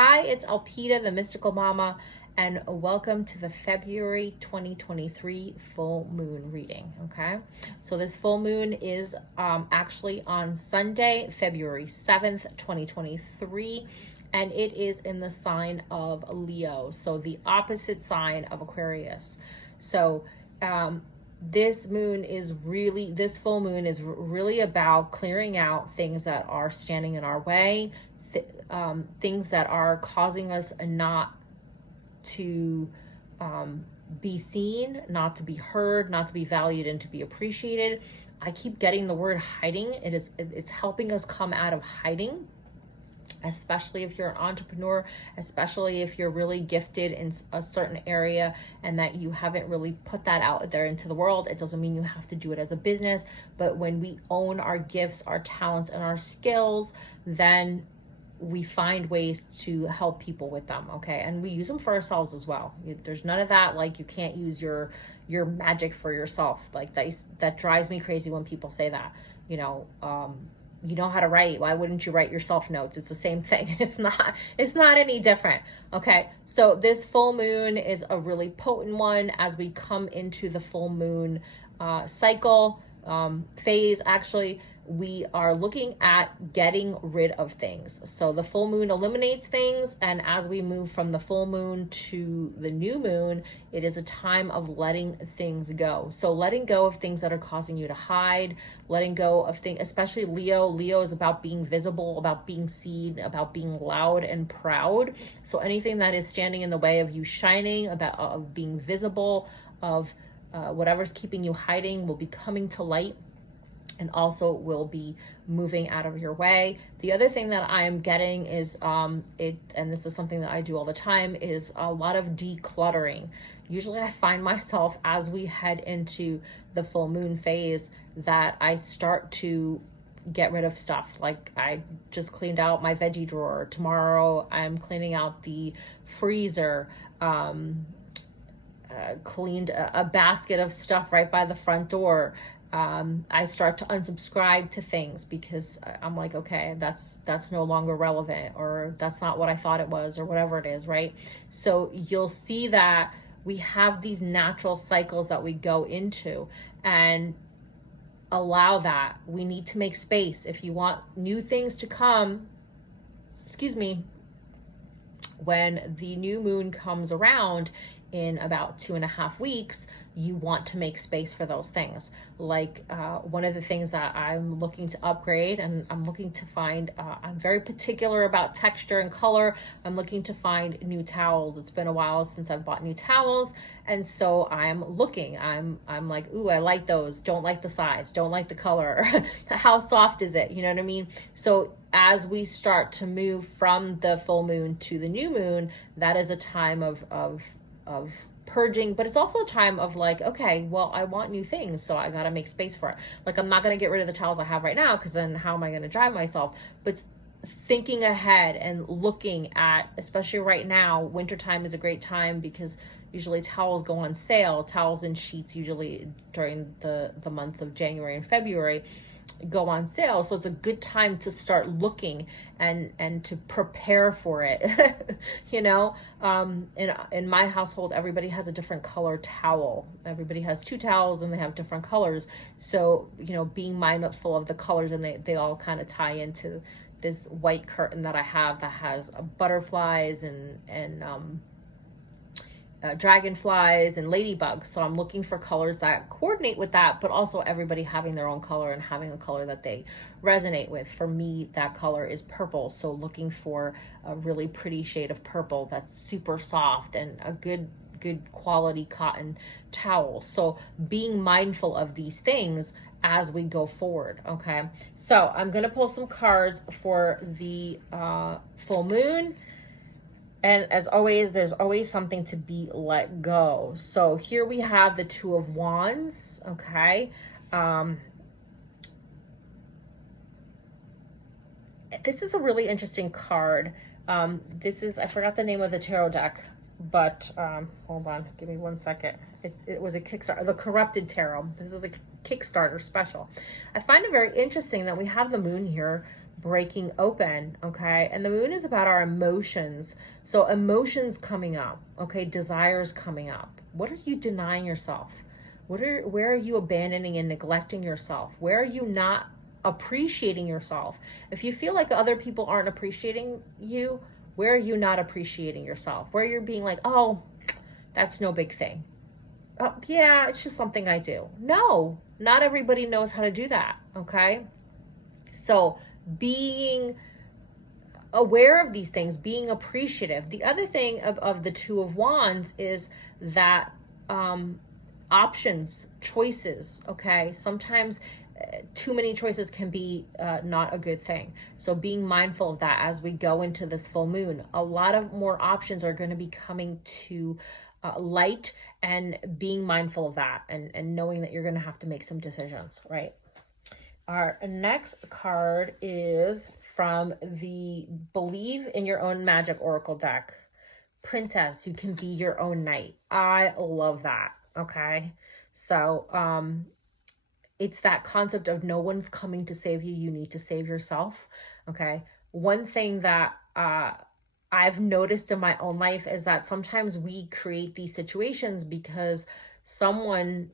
Hi, it's Alpita, the Mystical Mama, and welcome to the February 2023 full moon reading, okay? So this full moon is actually on Sunday, February 7th, 2023, and it is in the sign of Leo, so the opposite sign of Aquarius. So this full moon is really about clearing out things that are standing in our way, things that are causing us not to be seen, not to be heard, not to be valued, and to be appreciated. I keep getting the word hiding. It's helping us come out of hiding, especially if you're an entrepreneur, especially if you're really gifted in a certain area and that you haven't really put that out there into the world. It doesn't mean you have to do it as a business, but when we own our gifts, our talents, and our skills, then we find ways to help people with them, okay? And we use them for ourselves as well. There's none of that, like, you can't use your magic for yourself. Like, that drives me crazy when people say that. You know how to write. Why wouldn't you write yourself notes? It's the same thing. It's not any different, okay? So this full moon is a really potent one as we come into the full moon cycle, phase, actually. We are looking at getting rid of things. So the full moon eliminates things, and as we move from the full moon to the new moon, it is a time of letting things go. So letting go of things that are causing you to hide, letting go of things, especially Leo. Leo is about being visible, about being seen, about being loud and proud. So anything that is standing in the way of you shining, of being visible, of whatever's keeping you hiding will be coming to light, and also will be moving out of your way. The other thing that I'm getting is, and this is something that I do all the time, is a lot of decluttering. Usually I find myself, as we head into the full moon phase, that I start to get rid of stuff. Like, I just cleaned out my veggie drawer. Tomorrow I'm cleaning out the freezer. Cleaned a basket of stuff right by the front door. I start to unsubscribe to things because I'm like, okay, that's no longer relevant, or that's not what I thought it was, or whatever it is, right? So you'll see that we have these natural cycles that we go into, and allow that. We need to make space. If you want new things to come, when the new moon comes around in about 2.5 weeks, you want to make space for those things. Like one of the things that I'm looking to upgrade, and I'm looking to find, I'm very particular about texture and color. I'm looking to find new towels. It's been a while since I've bought new towels, and so I'm looking. I'm like, ooh, I like those. Don't like the size. Don't like the color. How soft is it? You know what I mean? So as we start to move from the full moon to the new moon, that is a time of purging, but it's also a time of like, okay, well, I want new things, so I gotta make space for it. Like, I'm not gonna get rid of the towels I have right now, because then how am I gonna drive myself? But thinking ahead and looking at, especially right now, wintertime is a great time because usually towels go on sale. Towels and sheets usually during the months of January and February go on sale, so it's a good time to start looking and to prepare for it. You know, in my household, everybody has a different color towel. Everybody has 2 towels and they have different colors, so you know, being mindful of the colors, and they all kind of tie into this white curtain that I have that has butterflies and dragonflies and ladybugs. So I'm looking for colors that coordinate with that, but also everybody having their own color and having a color that they resonate with. For me, that color is purple, so looking for a really pretty shade of purple that's super soft and a good quality cotton towel. So being mindful of these things as we go forward, okay? So I'm gonna pull some cards for the full moon. And as always, there's always something to be let go. So here we have the 2 of Wands, okay? This is a really interesting card. This is, I forgot the name of the tarot deck, but hold on, give me 1 second. It was a Kickstarter, the Corrupted Tarot. This is a Kickstarter special. I find it very interesting that we have the moon here, breaking open, okay? And the moon is about our emotions. So emotions coming up, okay? Desires coming up. What are you denying yourself? Where are you abandoning and neglecting yourself? Where are you not appreciating yourself? If you feel like other people aren't appreciating you, where are you not appreciating yourself? Where you're being like, oh, that's no big thing. Oh, yeah, it's just something I do. No, not everybody knows how to do that, okay? So being aware of these things, being appreciative. The other thing of the Two of Wands is that options, choices, okay? Sometimes too many choices can be not a good thing. So being mindful of that as we go into this full moon. A lot of more options are going to be coming to light, and being mindful of that, and knowing that you're going to have to make some decisions, right? Our next card is from the Believe in Your Own Magic Oracle deck. Princess, you can be your own knight. I love that, okay? So, it's that concept of no one's coming to save you. You need to save yourself, okay? One thing that I've noticed in my own life is that sometimes we create these situations because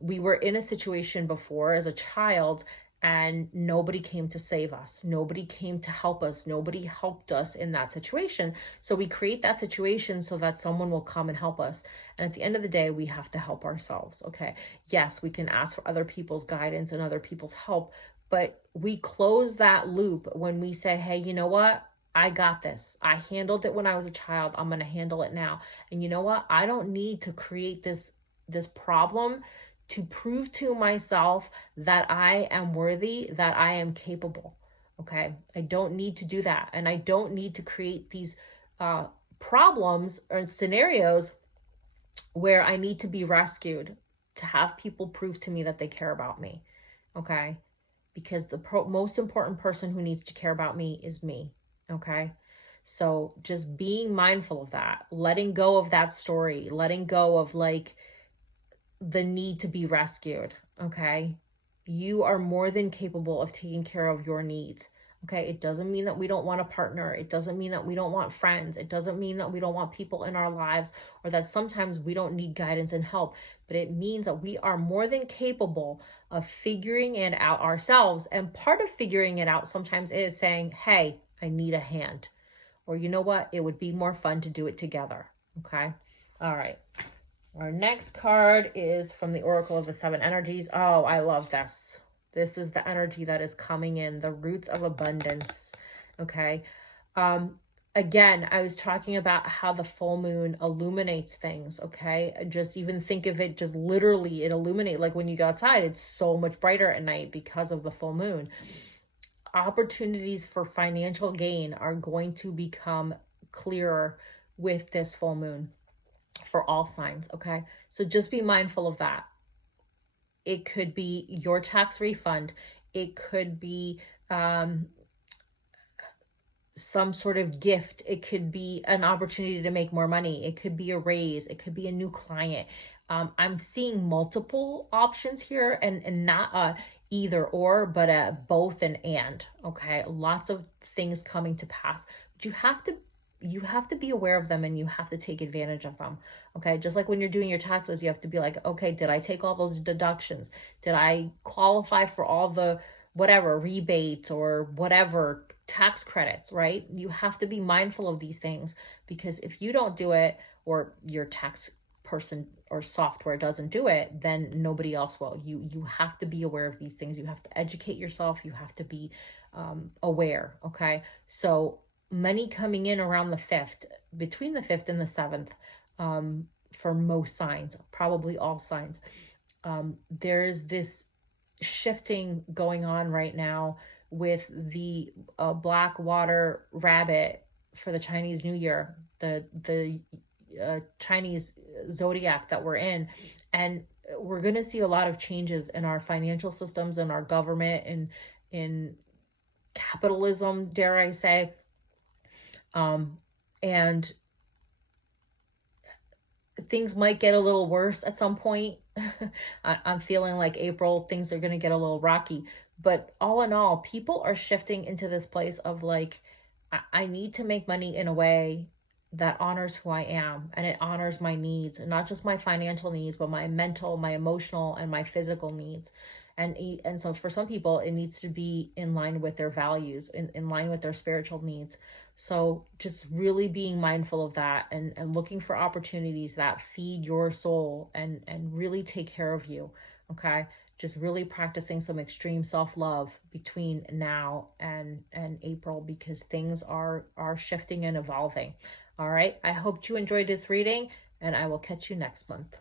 we were in a situation before as a child, and nobody came to save us. Nobody came to help us. Nobody helped us in that situation. So we create that situation so that someone will come and help us. And at the end of the day, we have to help ourselves, okay? Yes, we can ask for other people's guidance and other people's help, but we close that loop when we say, hey, you know what? I got this. I handled it when I was a child. I'm going to handle it now. And you know what? I don't need to create this problem to prove to myself that I am worthy, that I am capable, okay? I don't need to do that. And I don't need to create these problems or scenarios where I need to be rescued to have people prove to me that they care about me, okay? Because the most important person who needs to care about me is me, okay? So just being mindful of that, letting go of that story, letting go of like the need to be rescued, okay? You are more than capable of taking care of your needs, okay? It doesn't mean that we don't want a partner. It doesn't mean that we don't want friends. It doesn't mean that we don't want people in our lives, or that sometimes we don't need guidance and help, but it means that we are more than capable of figuring it out ourselves. And part of figuring it out sometimes is saying, hey, I need a hand, or you know what? It would be more fun to do it together, okay? All right. Our next card is from the Oracle of the Seven Energies. Oh, I love this. This is the energy that is coming in, the roots of abundance, okay? Again, I was talking about how the full moon illuminates things, okay? Just even think of it, just literally, it illuminates. Like when you go outside, it's so much brighter at night because of the full moon. Opportunities for financial gain are going to become clearer with this full moon, for all signs, okay? So just be mindful of that. It could be your tax refund. It could be some sort of gift. It could be an opportunity to make more money. It could be a raise. It could be a new client. I'm seeing multiple options here, and not either or, but both and, okay? Lots of things coming to pass. But you have to be aware of them, and you have to take advantage of them, okay? Just like when you're doing your taxes, you have to be like, okay, did I take all those deductions? Did I qualify for all the whatever rebates or whatever tax credits, right? You have to be mindful of these things, because if you don't do it, or your tax person or software doesn't do it, then nobody else will. You have to be aware of these things. You have to educate yourself. You have to be aware, okay? So money coming in around the 5th, between the 5th and the 7th, for most signs, probably all signs. There's this shifting going on right now with the black water rabbit for the Chinese New Year, the Chinese Zodiac that we're in. And we're going to see a lot of changes in our financial systems, in our government, and in capitalism, dare I say. And things might get a little worse at some point. I'm feeling like April, things are going to get a little rocky. But all in all, people are shifting into this place of like, I need to make money in a way that honors who I am, and it honors my needs, and not just my financial needs, but my mental, my emotional, and my physical needs. And so for some people, it needs to be in line with their values, in line with their spiritual needs. So just really being mindful of that, and looking for opportunities that feed your soul and really take care of you. Okay. Just really practicing some extreme self-love between now and April, because things are shifting and evolving. All right. I hope you enjoyed this reading, and I will catch you next month.